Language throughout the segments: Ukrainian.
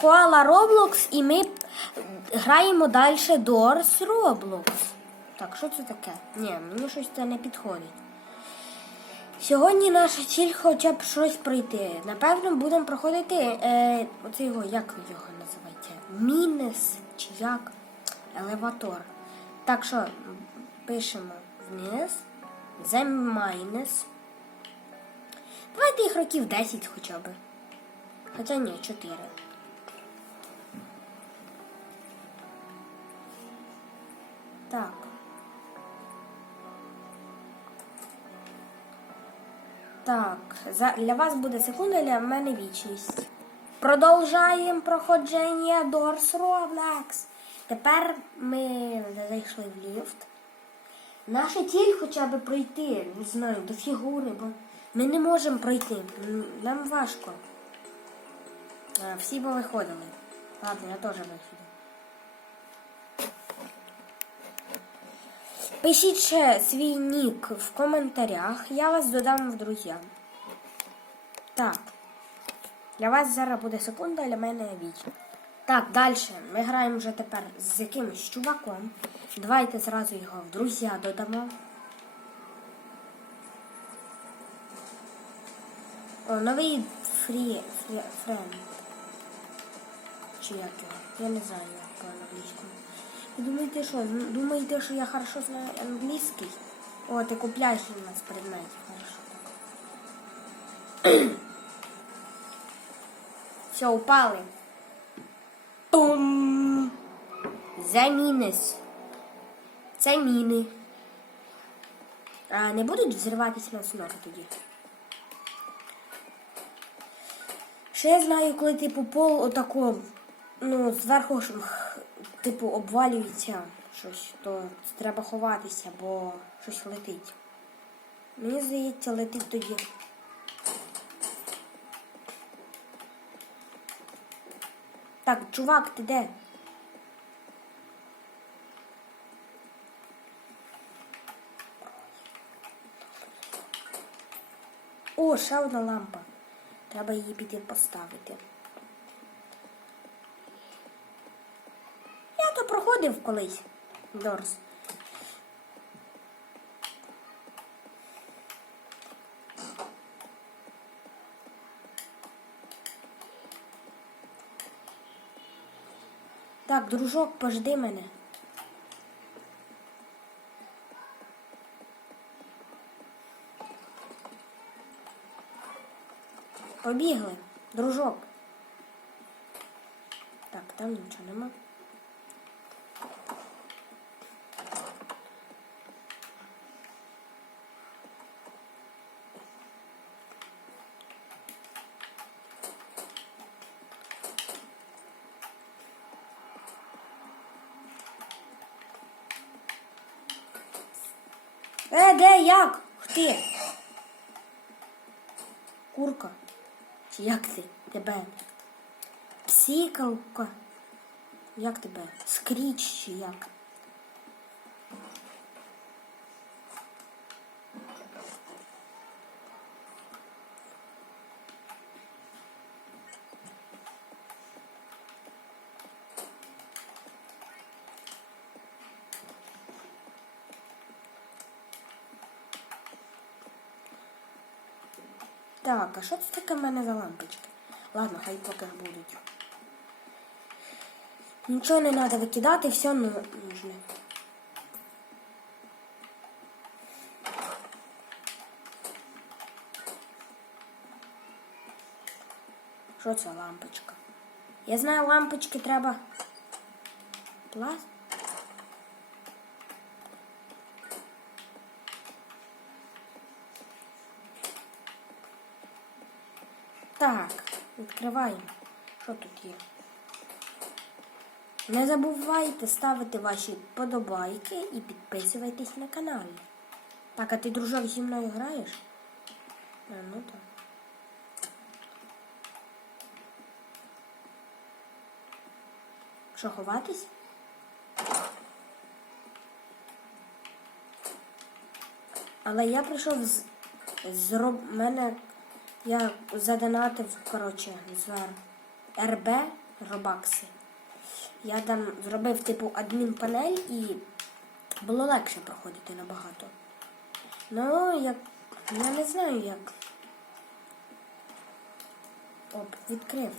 Коала Roblox і ми граємо далі Doors Roblox. Так, що це таке? Ні, мені щось це не підходить. Сьогодні наша ціль хоча б щось пройти. Напевно, будемо проходити е, оце його, як його називається? Мінес чи як? Елеватор. Так що пишемо вниз. The minus. Давайте їх років 10 хоча б. Хоча ні, 4. Так. Так, для вас буде секунда, для мене вічність. Продовжаємо проходження Doors Roblox. Тепер ми зайшли в ліфт. Наша ціль хоча б пройти, не знаю, до фігури, бо ми не можемо пройти. Нам важко. А, всі повиходили. Ладно, я теж виходив. Пишіть ще свій нік в коментарях, я вас додам в друзі. Так. Для вас зараз буде секунда, для мене вічно. Так, далі. Ми граємо вже тепер з якимось чуваком. Давайте зразу його в друзі додамо. О, новий фрі, фрі, френд. Чи як його? Я не знаю як по-англійському. Ви думаєте, що? Думаєте, що я хорошо знаю англійський? О, ти купляєш у нас предметів, хорошо так. Все, упали. Пум! Замінись. Це міни. А не будуть взриватися на снова тоді. Ще я знаю, коли типу пол отако, ну, зверху типу, обвалюється щось, то треба ховатися, бо щось летить. Мені здається, летить тоді. Так, чувак, ти де? О, ще одна лампа. Треба її піти поставити. Я то проходив колись. Дорс. Так, дружок, пожди мене. Побігли, дружок. Так, там нічого нема. Е, де, як? Ти? Курка. Чи як ти? Тебе? Псикалка. Як тебе? Скріч чи як? Так, а що це таке в мене за лампочки? Ладно, хай поки будуть. Нічого не треба викидати, все ну, нужне. Що це лампочка? Я знаю, лампочки треба. Пласт? Так, відкриваємо. Що тут є? Не забувайте ставити ваші подобайки і підписувайтесь на каналі. Так, а ти, дружок, зі мною граєш? А, ну так. Що, ховатись? Але я прийшов з. Зроб... мене. Я задонатив, коротше, з РБ робакси. Я там зробив типу адмінпанель і було легше проходити набагато. Ну, як. Я не знаю як. Оп, відкрив.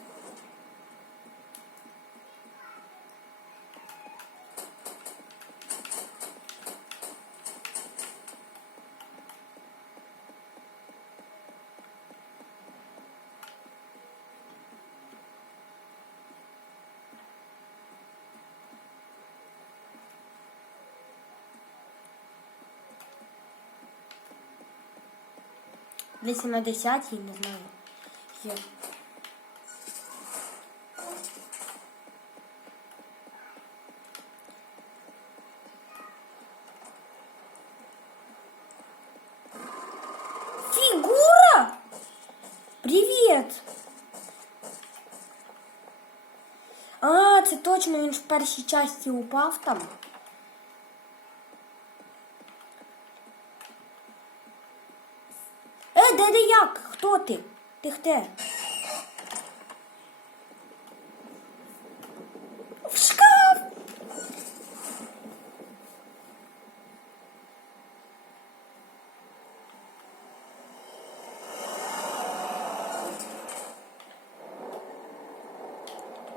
Десь на 10, не знаю. Є. Фигура! Привіт! А, це точно він ж в першій часті упав там. Де де як? Хто ти? Ти хте? В шкаф!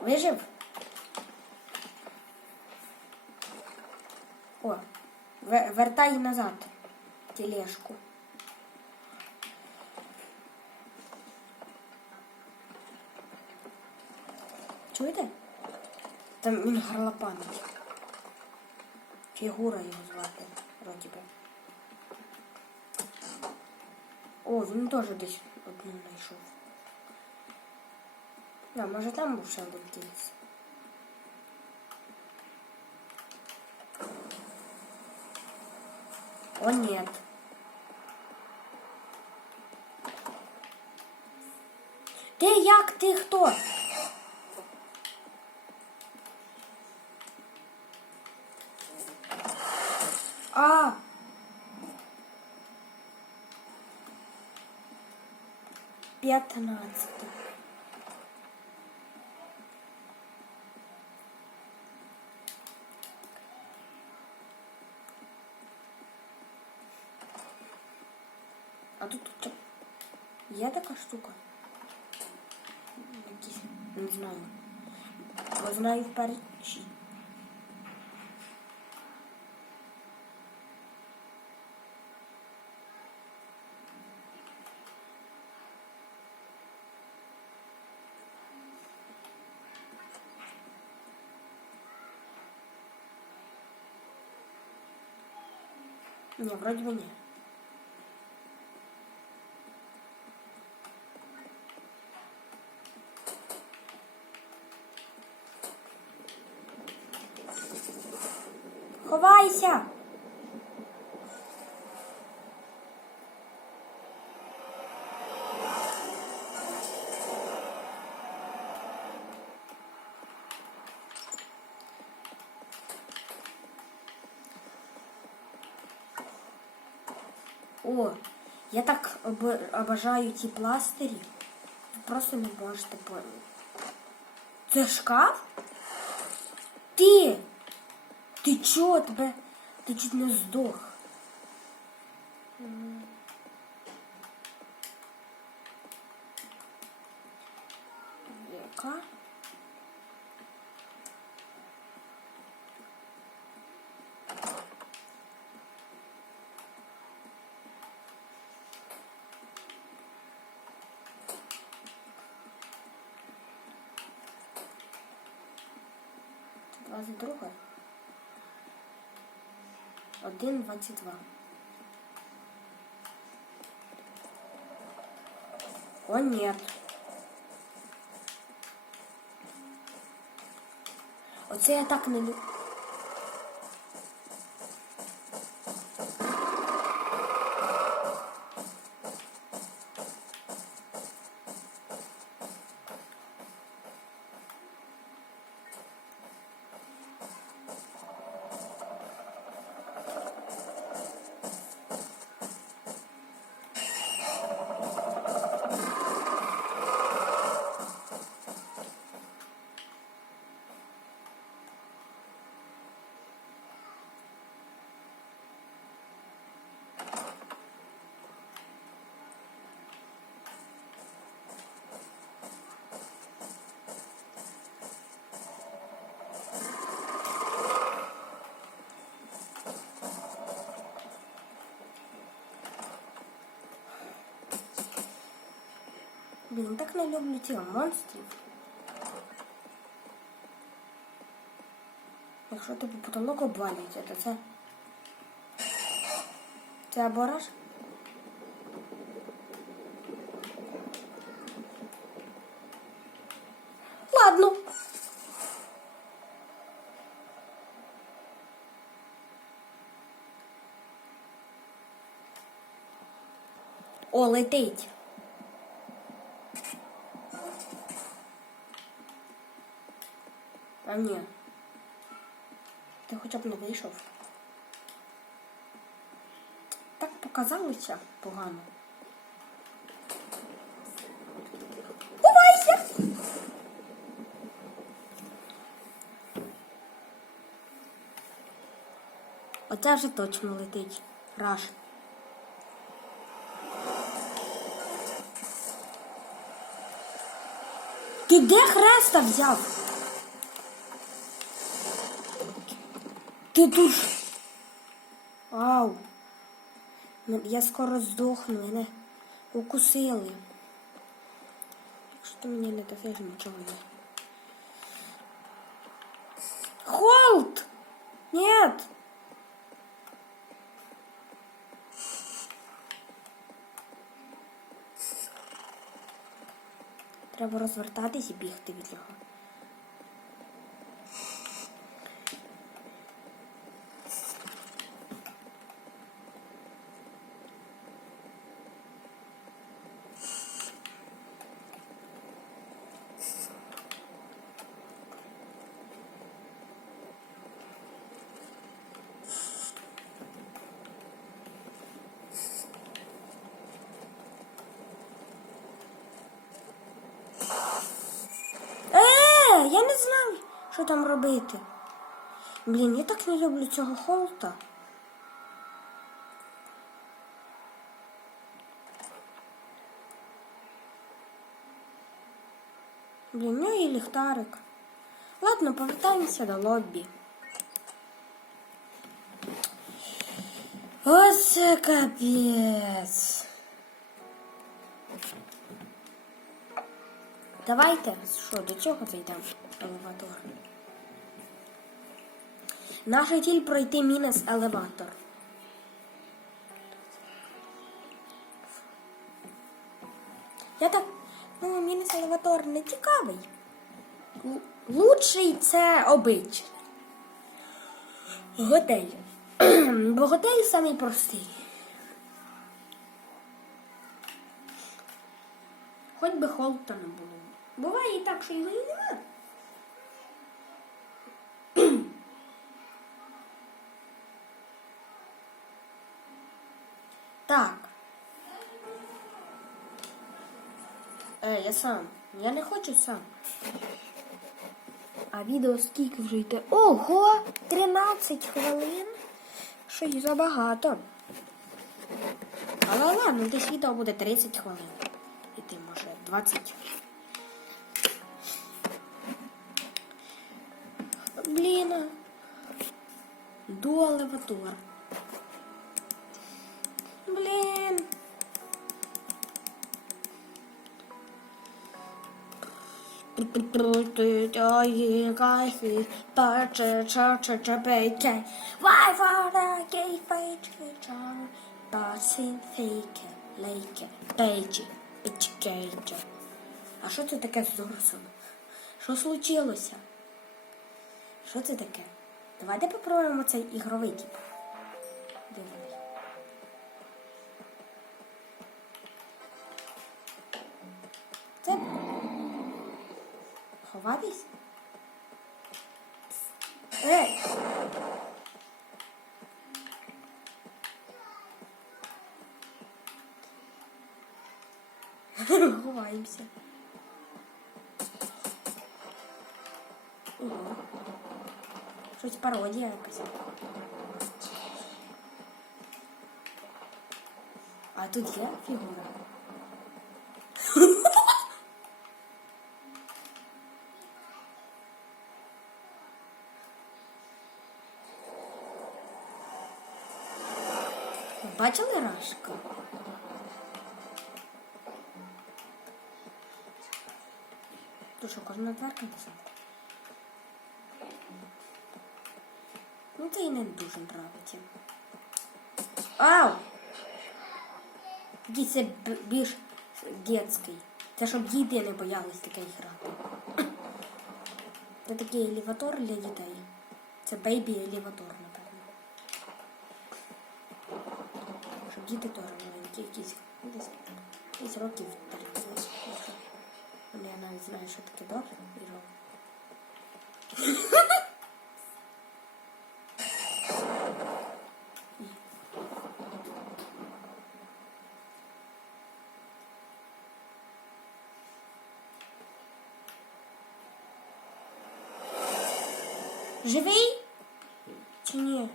Вижив? О, вертай назад тележку. Чуєте? Там він горлопанить. Фігура його звати, вроді би. О, він теж десь одну знайшов. Да, може там був ще один кінець. О, нет. Ти як ти хто? 15. А тут, тут є така штука. Якісь не знаю. Бо знаю вперед. Не, вроде бы нет. Ховайся! О, я так об- обожаю ці пластирі. Ви просто не можете поняти. Це шкаф? Ти! Ти чого тебе? Ти чуть не здох. Яка? 1,22. О, нет. Оце я так не люблю. Блін, так не люблю цих монстрів. Якщо тобі потолок обвалюється, то це. Це абораж? Ладно. О, летить. А ні. Ти хоча б не вийшов. Так показалося погано. Ховайся! Оце вже точно летить. Раш. Ти де хреста взяв? Ти тут. Ау. Ну, Я скоро здохну, мене укусили. Якщо ти мені не даєш нічого не. Холд! Нет! Треба розвертатись і бігти від нього. Е, я не знав, що там робити. Блін, я так не люблю цього холта. Блін, ну і ліхтарик. Ладно, повертаємося до лоббі. Ось капець. Давайте, що, до чого зайдемо? Елеватор. Наша ціль пройти мінус елеватор. Я так. Ну, мінус елеватор не цікавий. Лучший це обич. Готель. Бо готель самий простий. Хоч би холта не було. Буває і так, що його і нема. Так. Е, я сам. Я не хочу сам. А відео скільки вже йде? Ого! 13 хвилин. Що й забагато. Але ладно, десь відео буде 30 хвилин. І ти може 20. Блін. Дуалеватор. Печкейджа. А що це таке з Урсом? Що случилося? Що це таке? Давайте попробуємо цей ігровий тип. ховатись? Ей! Ховаємося. Ого. Щось пародія якась. А тут є фігура. Бачили Рашка? То що, кожна дверка писати? Ну, це і не дуже нравиться. Ау! Який це більш дітський. Це щоб діти не боялись таке грати. Це такий елеватор для дітей. Це бейбі елеватор, діти теж маленькі, якісь ну, десь, десь років 30. якщо. Ну, Я навіть знаю, що таке дор і рок. Живий? Чи ні?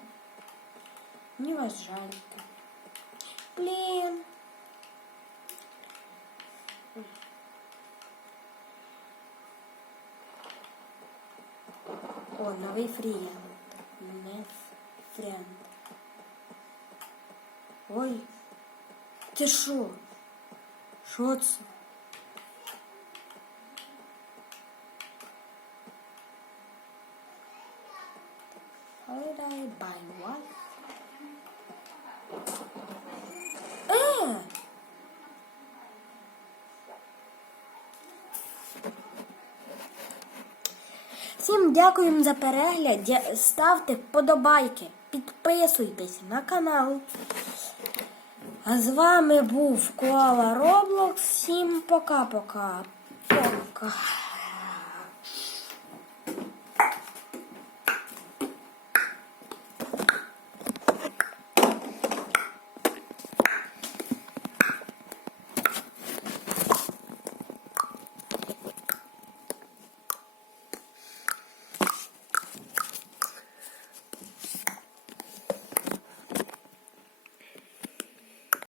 Мені вас жаль. Блін. О, новий фрієнд. Не френд. Ой. Ти що? Що це? Дякуємо за перегляд. Ставте вподобайки, підписуйтесь на канал. А з вами був Коала Роблокс. Всім пока-пока. Пока.